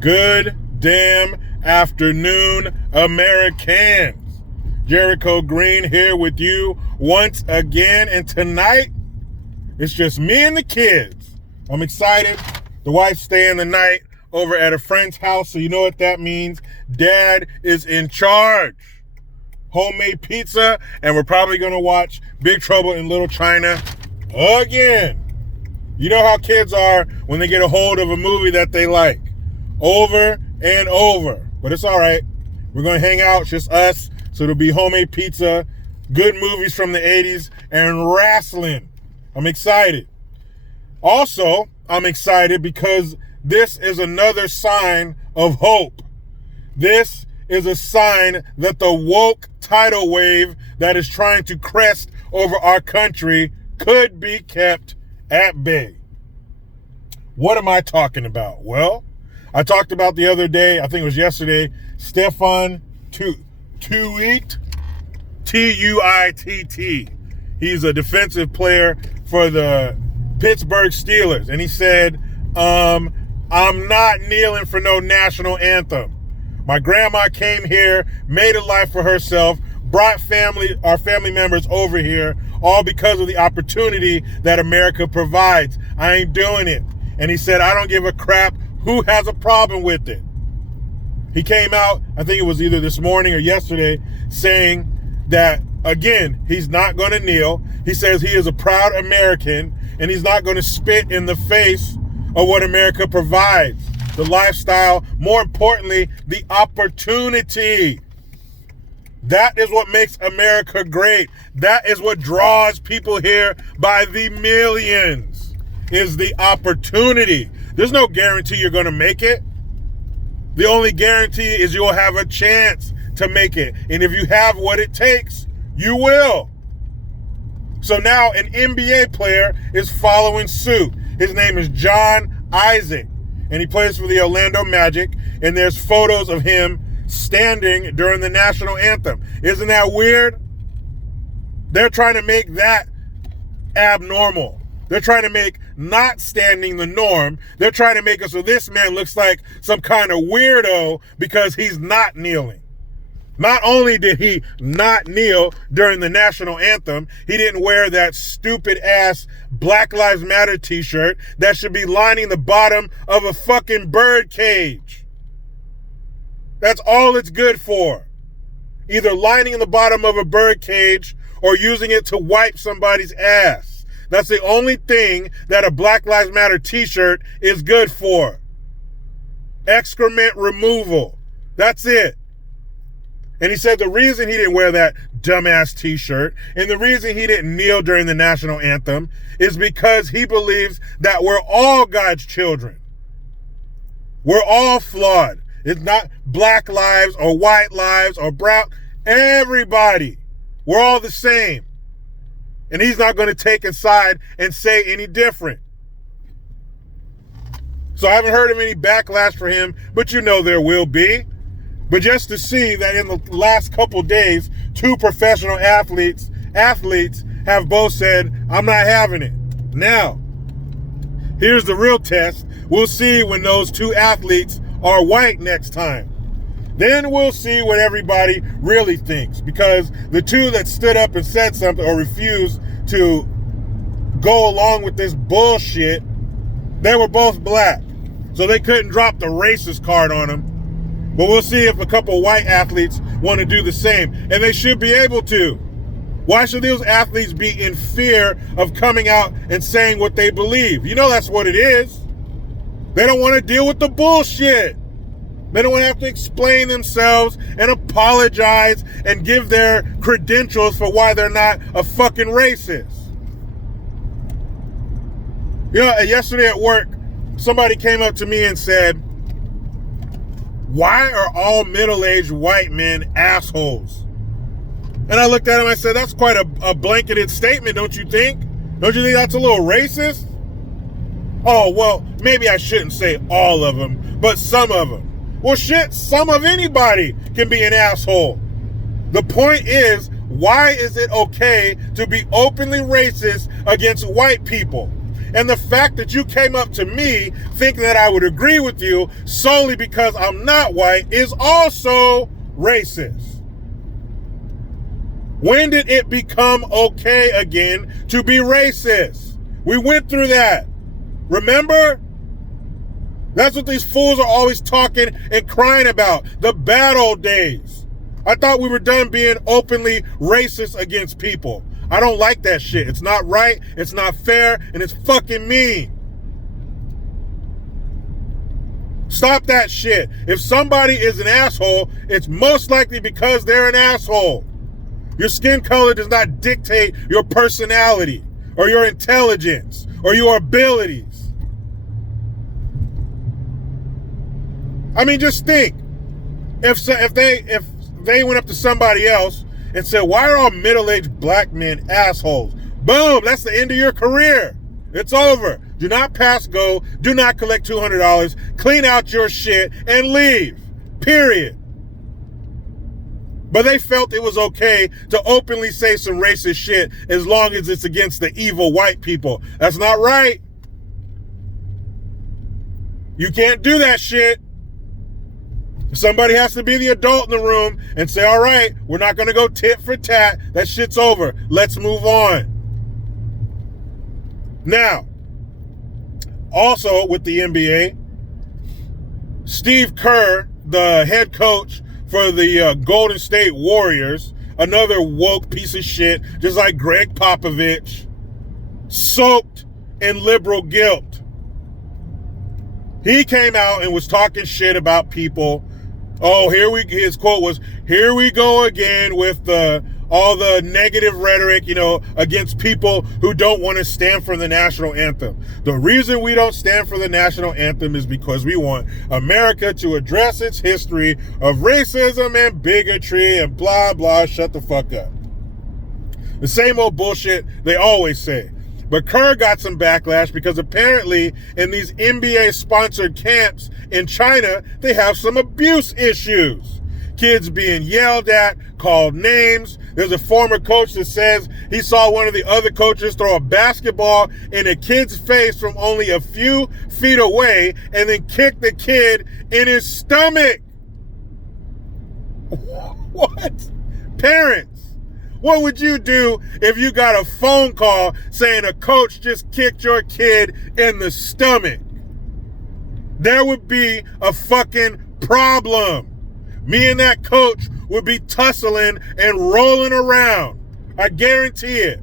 Good damn afternoon, Americans. Jericho Green here with you once again, and tonight it's just me and the kids. I'm excited. The wife's staying the night over at a friend's house, so you know what that means. Dad is in charge. Homemade pizza, and we're probably going to watch Big Trouble in Little China again. You know how kids are when they get a hold of a movie that they like. Over and over. But it's all right. We're going to hang out, just us. So it'll be homemade pizza, good movies from the 80s, and wrestling. I'm excited. Also, I'm excited because this is another sign of hope. This is a sign that the woke tidal wave that is trying to crest over our country could be kept at bay. What am I talking about? Well, I talked about the other day, I think it was yesterday, Stefan Tuitt, T-U-I-T-T. He's a defensive player for the Pittsburgh Steelers. And he said, I'm not kneeling for no national anthem. My grandma came here, made a life for herself, brought our family members over here, all because of the opportunity that America provides. I ain't doing it. And he said, I don't give a crap who has a problem with it. He came out, I think it was either this morning or yesterday, saying that, again, he's not going to kneel. He says he is a proud American, and he's not going to spit in the face of what America provides. The lifestyle, more importantly, the opportunity. That is what makes America great. That is what draws people here by the millions, is the opportunity. There's no guarantee you're going to make it. The only guarantee is you'll have a chance to make it. And if you have what it takes, you will. So now an NBA player is following suit. His name is John Isaac, and he plays for the Orlando Magic, and there's photos of him standing during the national anthem. Isn't that weird? They're trying to make that abnormal. They're trying to make not standing the norm. They're trying to make it so this man looks like some kind of weirdo because he's not kneeling. Not only did he not kneel during the national anthem, he didn't wear that stupid ass Black Lives Matter t-shirt that should be lining the bottom of a fucking bird cage. That's all it's good for. Either lining the bottom of a bird cage or using it to wipe somebody's ass. That's the only thing that a Black Lives Matter t-shirt is good for. Excrement removal. That's it. And he said the reason he didn't wear that dumbass t-shirt and the reason he didn't kneel during the national anthem is because he believes that we're all God's children. We're all flawed. It's not black lives or white lives or brown. Everybody. We're all the same. And he's not going to take a side and say any different. So I haven't heard of any backlash for him, but you know there will be. But just to see that in the last couple days, two professional athletes have both said, I'm not having it. Now, here's the real test. We'll see when those two athletes are white next time. Then we'll see what everybody really thinks, because the two that stood up and said something or refused to go along with this bullshit, they were both black. So they couldn't drop the racist card on them. But we'll see if a couple white athletes want to do the same. And they should be able to. Why should those athletes be in fear of coming out and saying what they believe? You know that's what it is. They don't want to deal with the bullshit. They don't want to have to explain themselves and apologize and give their credentials for why they're not a fucking racist. You know, yesterday at work, somebody came up to me and said, why are all middle-aged white men assholes? And I looked at him and I said, that's quite a blanketed statement, don't you think? Don't you think that's a little racist? Oh, well, maybe I shouldn't say all of them, but some of them. Well, shit, some of anybody can be an asshole. The point is, why is it okay to be openly racist against white people? And the fact that you came up to me thinking that I would agree with you solely because I'm not white is also racist. When did it become okay again to be racist? We went through that. Remember? That's what these fools are always talking and crying about. The bad old days. I thought we were done being openly racist against people. I don't like that shit. It's not right, it's not fair, and it's fucking mean. Stop that shit. If somebody is an asshole, it's most likely because they're an asshole. Your skin color does not dictate your personality or your intelligence or your abilities. I mean, just think. If they went up to somebody else and said, why are all middle-aged black men assholes? Boom, that's the end of your career. It's over. Do not pass go. Do not collect $200. Clean out your shit and leave. Period. But they felt it was okay to openly say some racist shit as long as it's against the evil white people. That's not right. You can't do that shit. Somebody has to be the adult in the room and say, all right, we're not going to go tit for tat. That shit's over. Let's move on. Now, also with the NBA, Steve Kerr, the head coach for the Golden State Warriors, another woke piece of shit, just like Greg Popovich, soaked in liberal guilt. He came out and was talking shit about people. Oh, his quote was, here we go again with all the negative rhetoric, against people who don't want to stand for the national anthem. The reason we don't stand for the national anthem is because we want America to address its history of racism and bigotry and blah, blah, shut the fuck up. The same old bullshit they always say. But Kerr got some backlash because apparently in these NBA-sponsored camps in China, they have some abuse issues. Kids being yelled at, called names. There's a former coach that says he saw one of the other coaches throw a basketball in a kid's face from only a few feet away and then kick the kid in his stomach. What? Parents. What would you do if you got a phone call saying a coach just kicked your kid in the stomach? There would be a fucking problem. Me and that coach would be tussling and rolling around. I guarantee it.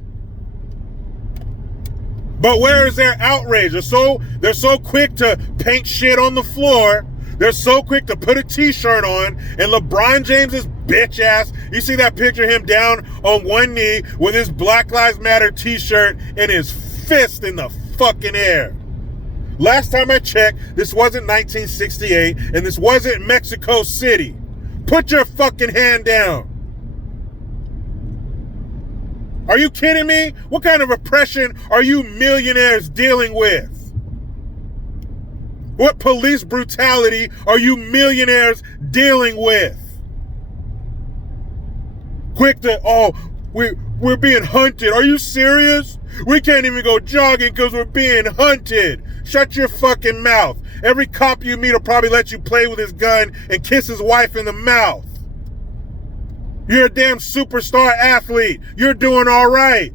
But where is their outrage? They're so quick to paint shit on the floor. They're so quick to put a t-shirt on, and LeBron James's bitch ass, you see that picture of him down on one knee with his Black Lives Matter t-shirt and his fist in the fucking air. Last time I checked, this wasn't 1968, and this wasn't Mexico City. Put your fucking hand down. Are you kidding me? What kind of oppression are you millionaires dealing with? What police brutality are you millionaires dealing with? Quick to, we're being hunted. Are you serious? We can't even go jogging because we're being hunted. Shut your fucking mouth. Every cop you meet will probably let you play with his gun and kiss his wife in the mouth. You're a damn superstar athlete. You're doing all right.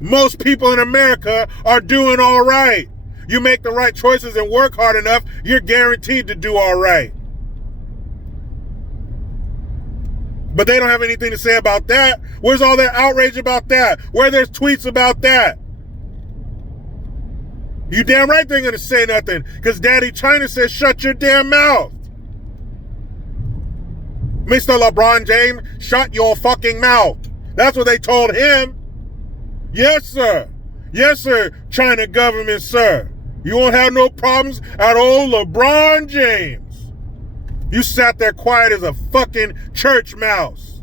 Most people in America are doing all right. You make the right choices and work hard enough, you're guaranteed to do all right. But they don't have anything to say about that. Where's all their outrage about that? Where there's tweets about that? You damn right they're going to say nothing, because Daddy China says shut your damn mouth. Mr. LeBron James, shut your fucking mouth. That's what they told him. Yes, sir. Yes, sir, China government, sir. You won't have no problems at all, LeBron James. You sat there quiet as a fucking church mouse.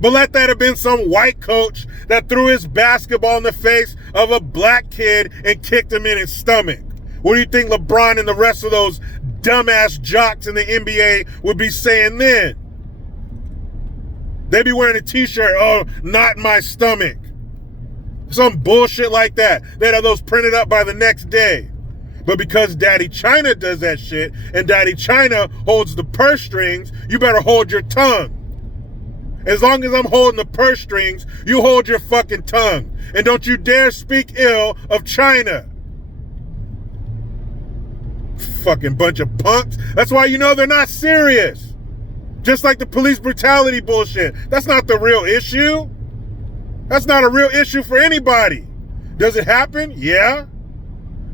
But let that have been some white coach that threw his basketball in the face of a black kid and kicked him in his stomach. What do you think LeBron and the rest of those dumbass jocks in the NBA would be saying then? They'd be wearing a t-shirt, oh, not my stomach. Some bullshit like that. They'd have those printed up by the next day. But because Daddy China does that shit and Daddy China holds the purse strings, you better hold your tongue. As long as I'm holding the purse strings, you hold your fucking tongue. And don't you dare speak ill of China. Fucking bunch of punks. That's why you know they're not serious. Just like the police brutality bullshit. That's not the real issue. That's not a real issue for anybody. Does it happen? Yeah.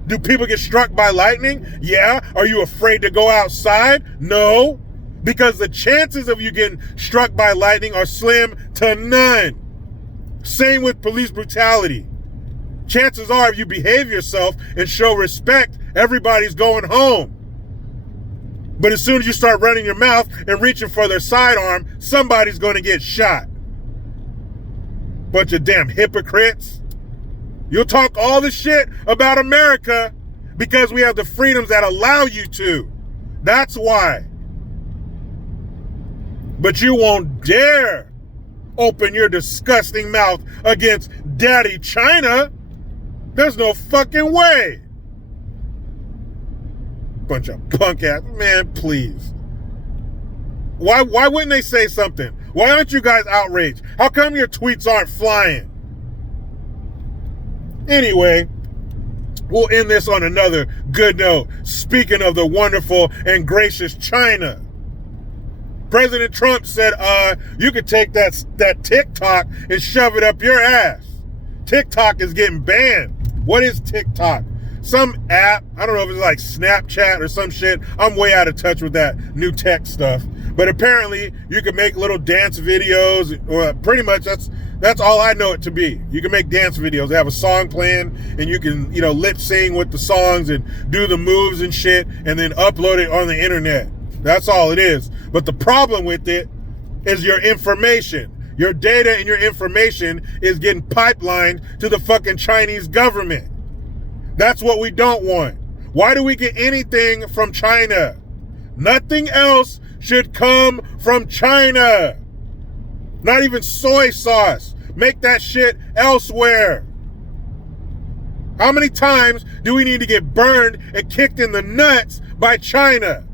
Do people get struck by lightning? Yeah. Are you afraid to go outside? No. Because the chances of you getting struck by lightning are slim to none. Same with police brutality. Chances are if you behave yourself and show respect, everybody's going home. But as soon as you start running your mouth and reaching for their sidearm, somebody's going to get shot. Bunch of damn hypocrites. You'll talk all the shit about America because we have the freedoms that allow you to. That's why. But you won't dare open your disgusting mouth against Daddy China. There's no fucking way. Bunch of punk ass. Man, please. Why wouldn't they say something? Why aren't you guys outraged? How come your tweets aren't flying? Anyway, we'll end this on another good note. Speaking of the wonderful and gracious China, President Trump said, you could take that TikTok and shove it up your ass. TikTok is getting banned. What is TikTok? Some app. I don't know if it's like Snapchat or some shit. I'm way out of touch with that new tech stuff. But apparently you can make little dance videos. Pretty much that's all I know it to be. You can make dance videos. They have a song playing and you can, lip sing with the songs and do the moves and shit and then upload it on the internet. That's all it is. But the problem with it is your information. Your data and your information is getting pipelined to the fucking Chinese government. That's what we don't want. Why do we get anything from China? Nothing else should come from China. Not even soy sauce. Make that shit elsewhere. How many times do we need to get burned and kicked in the nuts by China?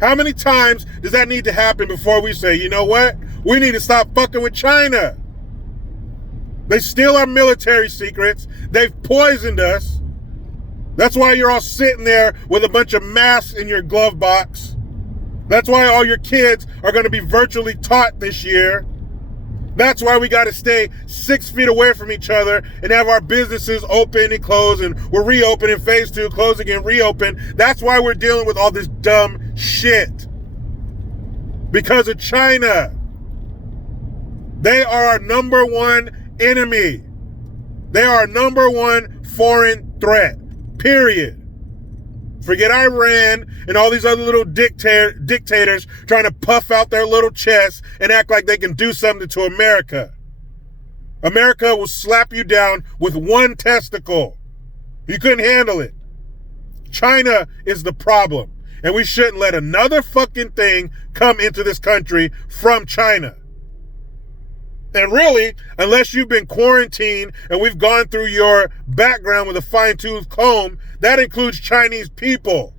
How many times does that need to happen before we say, you know what? We need to stop fucking with China. They steal our military secrets. They've poisoned us. That's why you're all sitting there with a bunch of masks in your glove box. That's why all your kids are going to be virtually taught this year. That's why we got to stay 6 feet away from each other and have our businesses open and close, and we're reopening phase 2, closing and reopen. That's why we're dealing with all this dumb shit. Because of China. They are our number one enemy. They are our number one foreign threat. Period. Forget Iran and all these other little dictators trying to puff out their little chests and act like they can do something to America. America will slap you down with one testicle. You couldn't handle it. China is the problem. And we shouldn't let another fucking thing come into this country from China. And really, unless you've been quarantined and we've gone through your background with a fine-tooth comb, that includes Chinese people.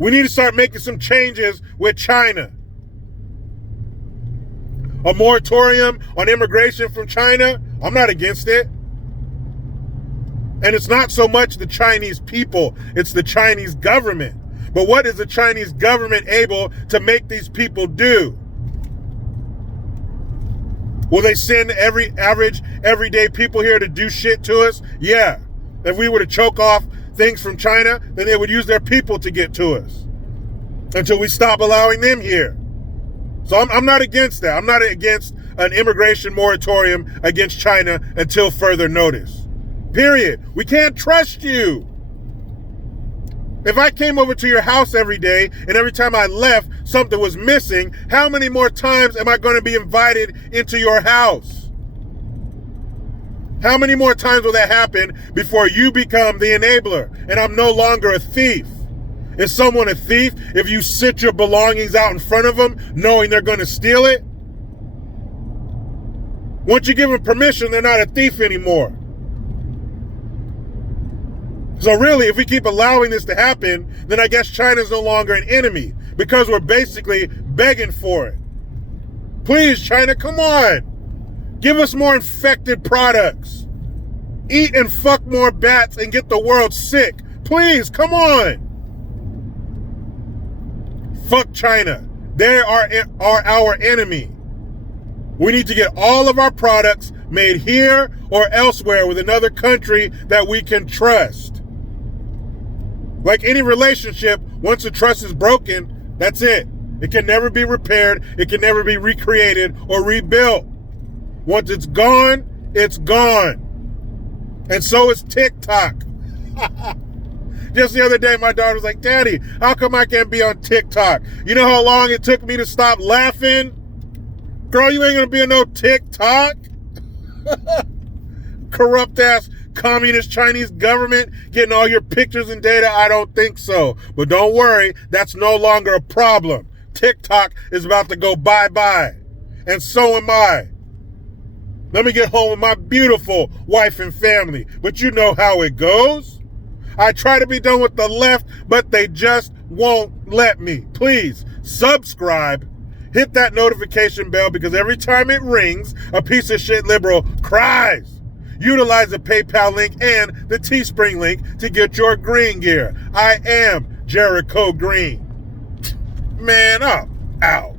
We need to start making some changes with China. A moratorium on immigration from China, I'm not against it. And it's not so much the Chinese people, it's the Chinese government. But what is the Chinese government able to make these people do? Will they send every average, everyday people here to do shit to us? Yeah. If we were to choke off things from China, then they would use their people to get to us until we stop allowing them here. So I'm not against that. I'm not against an immigration moratorium against China until further notice. Period. We can't trust you. If I came over to your house every day and every time I left, something was missing, how many more times am I going to be invited into your house? How many more times will that happen before you become the enabler and I'm no longer a thief? Is someone a thief if you sit your belongings out in front of them knowing they're going to steal it? Once you give them permission, they're not a thief anymore. So really, if we keep allowing this to happen, then I guess China's no longer an enemy because we're basically begging for it. Please, China, come on. Give us more infected products. Eat and fuck more bats and get the world sick. Please, come on. Fuck China. They are our enemy. We need to get all of our products made here or elsewhere with another country that we can trust. Like any relationship, once the trust is broken, that's it. It can never be repaired. It can never be recreated or rebuilt. Once it's gone, it's gone. And so is TikTok. Just the other day, my daughter was like, Daddy, how come I can't be on TikTok? You know how long it took me to stop laughing? Girl, you ain't gonna be on no TikTok. Corrupt ass communist Chinese government getting all your pictures and data. I don't think so. But don't worry, that's no longer a problem. TikTok is about to go bye-bye. And so am I. Let me get home with my beautiful wife and family. But you know how it goes. I try to be done with the left, but they just won't let me. Please subscribe. Hit that notification bell because every time it rings, a piece of shit liberal cries. Utilize the PayPal link and the Teespring link to get your green gear. I am Jericho Green. Man, I'm out.